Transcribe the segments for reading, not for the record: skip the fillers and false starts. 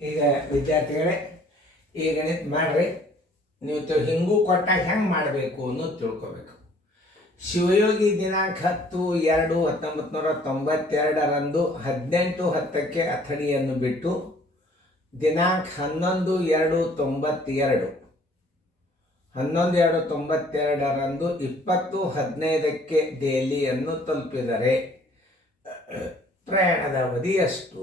ಈಗ ವಿದ್ಯಾರ್ಥಿಗಳೇ, ಈ ಗಣಿತ ಮಾಡ್ರಿ. ನೀವು ಹಿಂಗೂ ಕೊಟ್ಟಾಗ ಹೆಂಗೆ ಮಾಡಬೇಕು ಅನ್ನೋದು ತಿಳ್ಕೊಬೇಕು. ಶಿವಯೋಗಿ ದಿನಾಂಕ 10/2/1992 18:10 ಅಥಣಿಯನ್ನು ಬಿಟ್ಟು ದಿನಾಂಕ 11/2/92 11/2/92 20:15 ದೆಹಲಿಯನ್ನು ತಲುಪಿದರೆ ಪ್ರಯಾಣದ ಅವಧಿ ಎಷ್ಟು?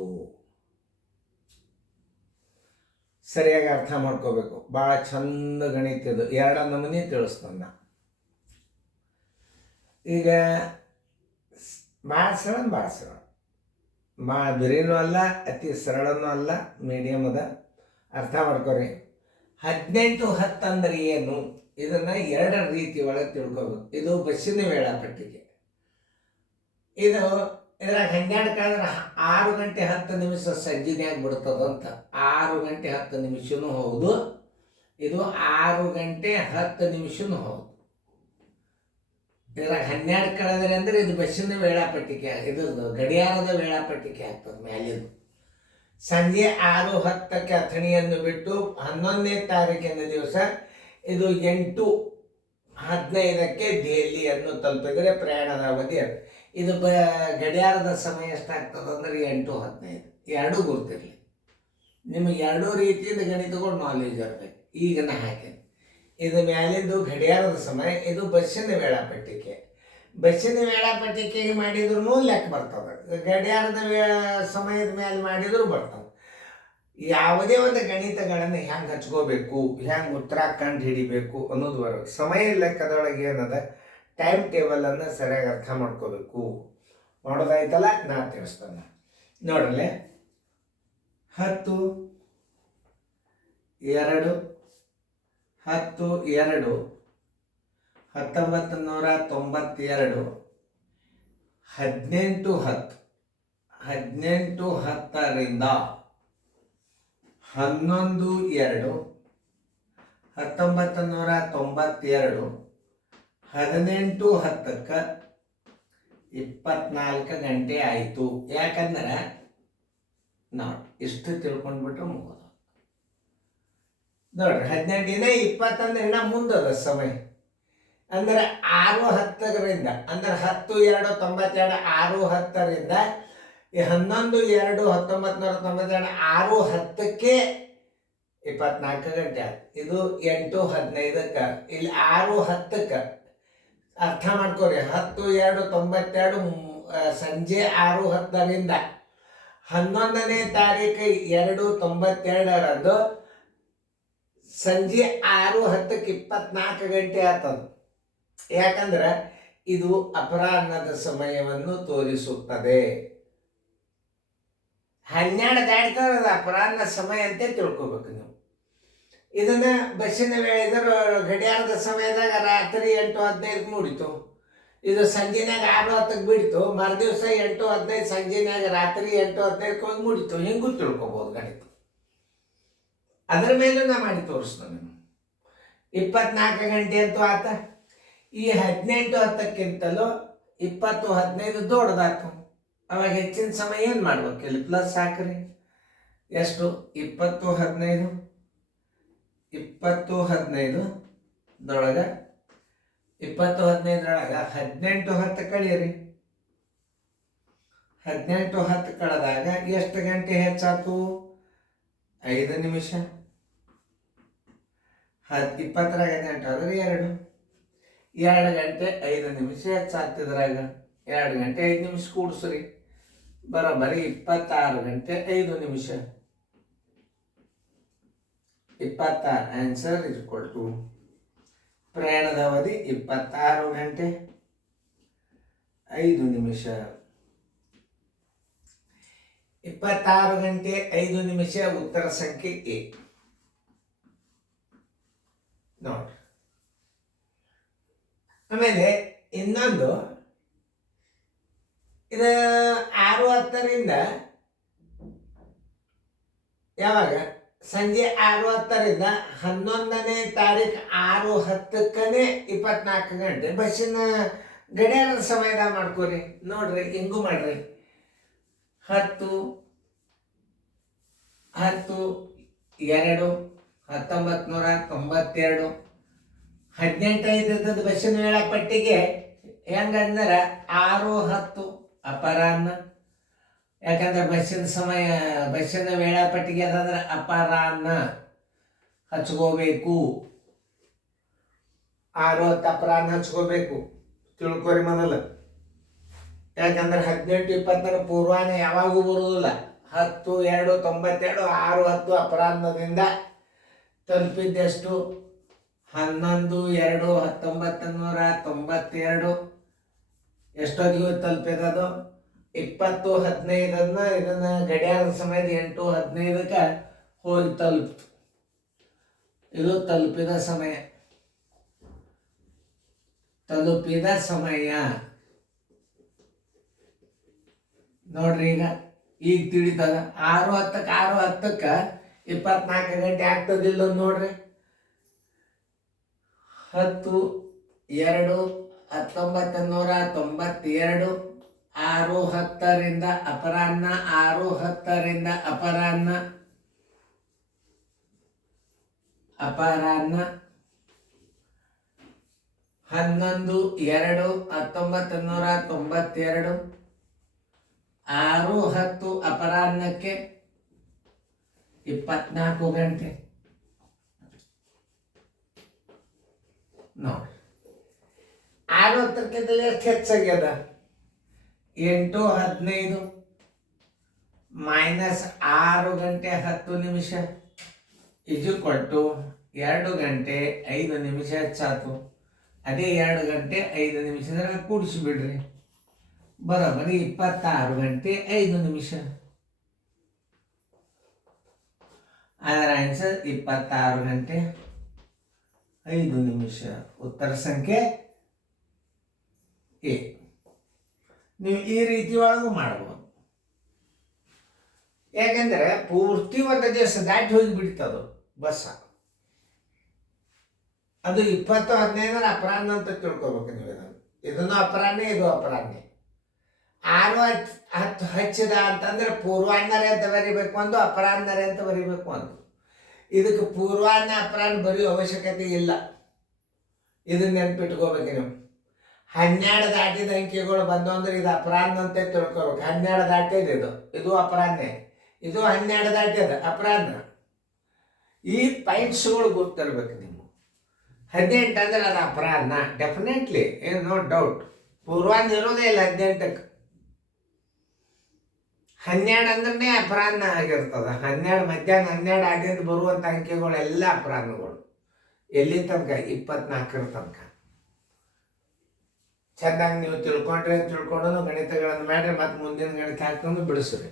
ಸರಿಯಾಗಿ ಅರ್ಥ ಮಾಡ್ಕೋಬೇಕು. ಭಾಳ ಚಂದ ಗಣಿತ ಇದು. 2 ನಮೂನಿ ತಿಳಿಸ್ತಾನ. ಈಗ ಭಾಳ ಸರಳ ಭಾಳ ಬಿರಿನೂ ಅಲ್ಲ, ಅತಿ ಸರಳನೂ ಅಲ್ಲ, ಮೀಡಿಯಮ್ ಅದ. ಅರ್ಥ ಮಾಡ್ಕೊರಿ. 18:10 ಅಂದ್ರೆ ಏನು? ಇದನ್ನು 2 ರೀತಿ ಒಳಗೆ ತಿಳ್ಕೊಬೇಕು. ಇದು ಬಸ್ಸಿನ ವೇಳಾಪಟ್ಟಿಗೆ. ಇದ್ರಾಗ 12 ಕಳೆದ್ರೆ 6:10 ಸಂಜೆನ್ಯಾಗ ಬಿಡ್ತದಂತ. 6:10 ಹೌದು, ಇದು 6:10 ಹೌದು. ಇದ್ರಾಗ 12 ಕಳೆದ್ರೆ ಅಂದ್ರೆ ಇದು ಬಸ್ಸಿನ ವೇಳಾಪಟ್ಟಿಗೆ, ಇದು ಗಡಿಯಾರದ ವೇಳಾಪಟ್ಟಿಗೆ ಆಗ್ತದೆ ಮ್ಯಾಲಿದು. ಸಂಜೆ 6:10 ಅಥಣಿಯನ್ನು ಬಿಟ್ಟು 11ನೇ ತಾರೀಕಿನ ದಿವಸ ಇದು 8:15 ದೆಹಲಿಯನ್ನು ತಲುಪಿದರೆ ಪ್ರಯಾಣದ ಅವಧಿ. ಇದು ಗಡಿಯಾರದ ಸಮಯ ಎಷ್ಟಾಗ್ತದೆ ಅಂದ್ರೆ 8:15. 2 ಗುರ್ತಿರಲಿ. ನಿಮಗೆ 2 ರೀತಿಯಿಂದ ಗಣಿತಗಳು ನಾಲೆಜ್ ಇರಬೇಕು. ಈಗ ನಾ ಹಾಕಿ ಇದು ಮ್ಯಾಲಿಂದು ಗಡಿಯಾರದ ಸಮಯ, ಇದು ಬಸ್ಸಿನ ವೇಳಾಪಟ್ಟಿಕೆ. ಬಸ್ಸಿನ ವೇಳಾಪಟ್ಟಿಕೆಗೆ ಮಾಡಿದ್ರು ಲೆಕ್ಕ ಬರ್ತದೆ, ಗಡಿಯಾರದ ಸಮಯದ ಮೇಲೆ ಮಾಡಿದ್ರು ಬರ್ತದೆ. ಯಾವುದೇ ಒಂದು ಗಣಿತಗಳನ್ನು ಹೆಂಗೆ ಹಚ್ಕೋಬೇಕು, ಹೆಂಗೆ ಉತ್ತರ ಕಂಡು ಹಿಡಿಬೇಕು ಅನ್ನೋದು ಬರೋದು. ಸಮಯ ಲೆಕ್ಕದೊಳಗೆ ಏನದ, ಟೈಮ್ ಟೇಬಲನ್ನು ಸರಿಯಾಗಿ ಅರ್ಥ ಮಾಡ್ಕೋಬೇಕು. ಮಾಡೋದಾಯ್ತಲ್ಲ, ನಾ ತಿಳಿಸ್ತಾನೆ ನೋಡ್ರಲ್ಲೇ. 10/2/10/2 1992 18:10 18:10ರಿಂದ 11/2/1992 18:10 24 ಗಂಟೆ ಆಯಿತು. ಯಾಕಂದ್ರೆ ನೋಡಿ ಇಷ್ಟು ತಿಳ್ಕೊಂಡ್ಬಿಟ್ರೆ ಮುಗೋದು. ನೋಡ್ರಿ 18 20 ಅಂದ್ರೆ ಇನ್ನ ಮುಂದದ ಸಮಯ. ಅಂದ್ರೆ 6:10 ಅಂದ್ರೆ 10/2/92 6:10 11/2/1992 6:10 24 ಗಂಟೆ ಆಯ್ತು. ಇದು 8:15. ಇಲ್ಲಿ 6:10 ಅರ್ಥ ಮಾಡ್ಕೋರಿ. 10/2/92 ಸಂಜೆ 6:10 11ನೇ ತಾರೀಕು 2/92 ಸಂಜೆ 6:10 24 ಗಂಟೆ ಆಗ್ತದೆ. ಯಾಕಂದ್ರೆ ಇದು ಅಪರಾಹ್ನದ ಸಮಯವನ್ನು ತೋರಿಸುತ್ತದೆ. 12 ದಾಟ್ತಾರೆ, ಅದು ಅಪರಾಹ್ನ ಸಮಯ ಅಂತ ತಿಳ್ಕೊಬೇಕು ನೀವು. ಇದನ್ನ ಬಸ್ಸಿನ ವೇಳೆ ಗಡಿಯಾರದ ಸಮಯದಾಗ ರಾತ್ರಿ 8:15 ಮೂಡಿತು. ಇದು ಸಂಜೆನಾಗ 6:10 ಬಿಡ್ತು. ಮರುದಿವಸ 8:15 ಸಂಜೆನಾಗ ರಾತ್ರಿ 8:15 ಮೂಡಿತು. ಹಿಂಗೂ ತಿಳ್ಕೊಬೋದು ಗಣಿತ. ಅದರ ಮೇಲೂ ನಾ ಮಾಡಿ ತೋರಿಸ್ತಾನೆ. 24 ಗಂಟೆ ಅಂತೂ ಆತ. ಈ 18:10 20:15 ದೊಡ್ಡದಾತು. ಅವಾಗ ಹೆಚ್ಚಿನ ಸಮಯ ಏನು ಮಾಡ್ಬೇಕು? ಇಲ್ಲಿ ಪ್ಲಸ್ ಹಾಕ್ರಿ. ಎಷ್ಟು? 20:15 20:15 20:15 18:10 ಕಳೀರಿ. 18:10 ಕಳೆದಾಗ ಎಷ್ಟು ಗಂಟೆ ಹೆಚ್ಚಾತು? 5 ನಿಮಿಷ. 20 18 ಆದ್ರೆ 2 ಗಂಟೆ 5 ನಿಮಿಷ ಹೆಚ್ಚಾಗ್ತಿದ್ರಾಗ. 2 ಗಂಟೆ 5 ನಿಮಿಷ ಕೂಡಿಸ್ರಿ, ಬರೋಬ್ಬರಿ 26 ಗಂಟೆ 5 ನಿಮಿಷ. 26 ಆನ್ಸರ್ ಇಸ್ ಈಕ್ವಲ್ ಟು ಪ್ರಯಾಣದ ಅವಧಿ 26 ಗಂಟೆ 5 ನಿಮಿಷ. 26 ಗಂಟೆ 5 ನಿಮಿಷ ಉತ್ತರ ಸಂಖ್ಯೆ ಎ. ನೋಡಿ, ಆಮೇಲೆ ಇನ್ನೊಂದು, ಇದು 6:10 ಯಾವಾಗ? ಸಂಜೆ 6:10 11ನೇ ತಾರೀಕು 6:10 24 ಗಂಟೆ ಬಸ್ಸಿನ ಗಡಿಯಾರದ ಸಮಯದಾಗ ಮಾಡ್ಕೋರಿ. ನೋಡ್ರಿ, ಹಿಂಗೂ ಮಾಡ್ರಿ. 10 10/2/1992. 18 ಬಸ್ಸಿನ ವೇಳಾಪಟ್ಟಿಗೆ ಹೆಂಗಂದ್ರೆ 6:10 ಅಪರಾಹ್ನ. ಯಾಕಂದ್ರೆ ಬಸ್ಸಿನ ವೇಳಾಪಟ್ಟಿಗೆ ಅದಂದ್ರೆ ಅಪರಾಹ್ನ ಹಚ್ಕೋಬೇಕು. 6:10 ಅಪರಾಹ್ನ ಹಚ್ಕೋಬೇಕು, ತಿಳ್ಕೊರಿ ಮೊದಲು. ಯಾಕಂದ್ರೆ 18:20 ಪೂರ್ವಾಹ್ನ ಯಾವಾಗೂ ಬರುವುದಿಲ್ಲ. 10/2/92 6:10 ಅಪರಾಹ್ನದಿಂದ ತಲುಪಿದ್ದೆಷ್ಟು? 11/2/1992. ಎಷ್ಟೊತ್ತಿಗೆ ತಲುಪಿದದು? 20:15 ಇದನ್ನ ಗಡಿಯಾರದ ಸಮಯದ 8:15 ಹೋಗಿ ತಲುಪಿತು. ಇದು ತಲುಪಿದ ಸಮಯ ನೋಡ್ರಿ. ಈಗ ತಿಳಿತದ. 6:10 24 ಗಂಟೆ ಆಗ್ತದಿಲ್ಲ ನೋಡ್ರಿ. 10/2/1992 6:10 ಅಪರಾಹ್ನ. 6:10 ಅಪರಾಹ್ನ 11/2/1992 6:10 ಅಪರಾಹ್ನಕ್ಕೆ 24 ಗಂಟೆ ನೋಡಿ. 6:10 ಎಷ್ಟು ಹೆಚ್ಚಾಗ್ಯದ? 8:15 -6 ಗಂಟೆ 10 ನಿಮಿಷ = 2 ಗಂಟೆ 5 ನಿಮಿಷ ಹೆಚ್ಚಾತು. ಅದೇ 2 ಗಂಟೆ 5 ನಿಮಿಷದಾಗ ಕೂಡಿಸಿಬಿಡ್ರಿ, ಬರೋಬ್ಬರಿ 26 ಗಂಟೆ 5 ನಿಮಿಷ. ಅದರ ಆನ್ಸರ್ 26 ಗಂಟೆ 5 ನಿಮಿಷ. ಉತ್ತರ ಸಂಖ್ಯೆ ಎ. ನೀವು ಈ ರೀತಿ ಒಳಗೂ ಮಾಡ್ಬೋದು. ಯಾಕೆಂದ್ರೆ ಪೂರ್ತಿ ಒಂದು ದಿವಸ ದಾಟಿ ಹೋಗಿ ಬಿಡ್ತದು ಬಸ್ಸ. ಅದು 20:15 ಅಪರಾಹ್ನ ಅಂತ ತಿಳ್ಕೊಬೇಕು ನೀವು. ಇದನ್ನು ಅಪರಾಹ್ನ, ಇದು ಅಪರಾಹ್ನ. 6:10 ಹಚ್ಚಿದ ಅಂತಂದ್ರೆ ಪೂರ್ವಾಹ್ನರೇ ಅಂತ ಬರಿಬೇಕು ಒಂದು, ಅಪರಾಹ್ನರೇ ಅಂತ ಬರಿಬೇಕು ಒಂದು. ಇದಕ್ಕೆ ಪೂರ್ವಾಹ್ನ ಅಪರಾಹ್ನ ಬರೆಯೋ ಅವಶ್ಯಕತೆ ಇಲ್ಲ. ಇದನ್ನ ನೆನ್ಪಿಟ್ಕೋಬೇಕು ನೀವು. 12 ದಾಟಿದ ಅಂಕಿಗಳು ಬಂದು ಅಂದ್ರೆ ಇದು ಅಪರಾಹ್ನ ಅಂತ ತಿಳ್ಕೊಬೇಕು. 12 ದಾಟಿದ ಇದು ಅಪರಾಹ್ನ, ಇದು 12 ದಾಟಿದ ಅಪರಾಹ್ನ. ಈ ಪಾಯಿಂಟ್ಸ್ಗಳು ಗೊತ್ತಿರ್ಬೇಕು ನೀವು. 18 ಅಂದ್ರೆ ಅದು ಅಪರಾಹ್ನ ಡೆಫಿನೆಟ್ಲಿ, ಏನು ನೋ ಡೌಟ್. ಪೂರ್ವಾಹ್ನ ಇರೋದೇ ಇಲ್ಲ 18ಕ್ಕೆ. 12 ಅಂದ್ರೆ ಅಪರಾಹ್ನ ಆಗಿರ್ತದ. 12 ಮಧ್ಯಾಹ್ನ 12 ಆಗಿದ್ದು ಬರುವಂಥ ಅಂಕಿಗಳು ಎಲ್ಲ ಅಪರಾಹ್ನಗಳು. ಎಲ್ಲಿ ತನಕ? 24 ತನಕ. ಚೆನ್ನಾಗಿ ನೀವು ತಿಳ್ಕೊಂಡು ಗಣಿತಗಳನ್ನು ಮಾಡ್ರಿ. ಮತ್ತೆ ಮುಂದಿನ ಗಣಿತ ಹಾಕೊಂಡು ಬಿಡಿಸ್ರಿ.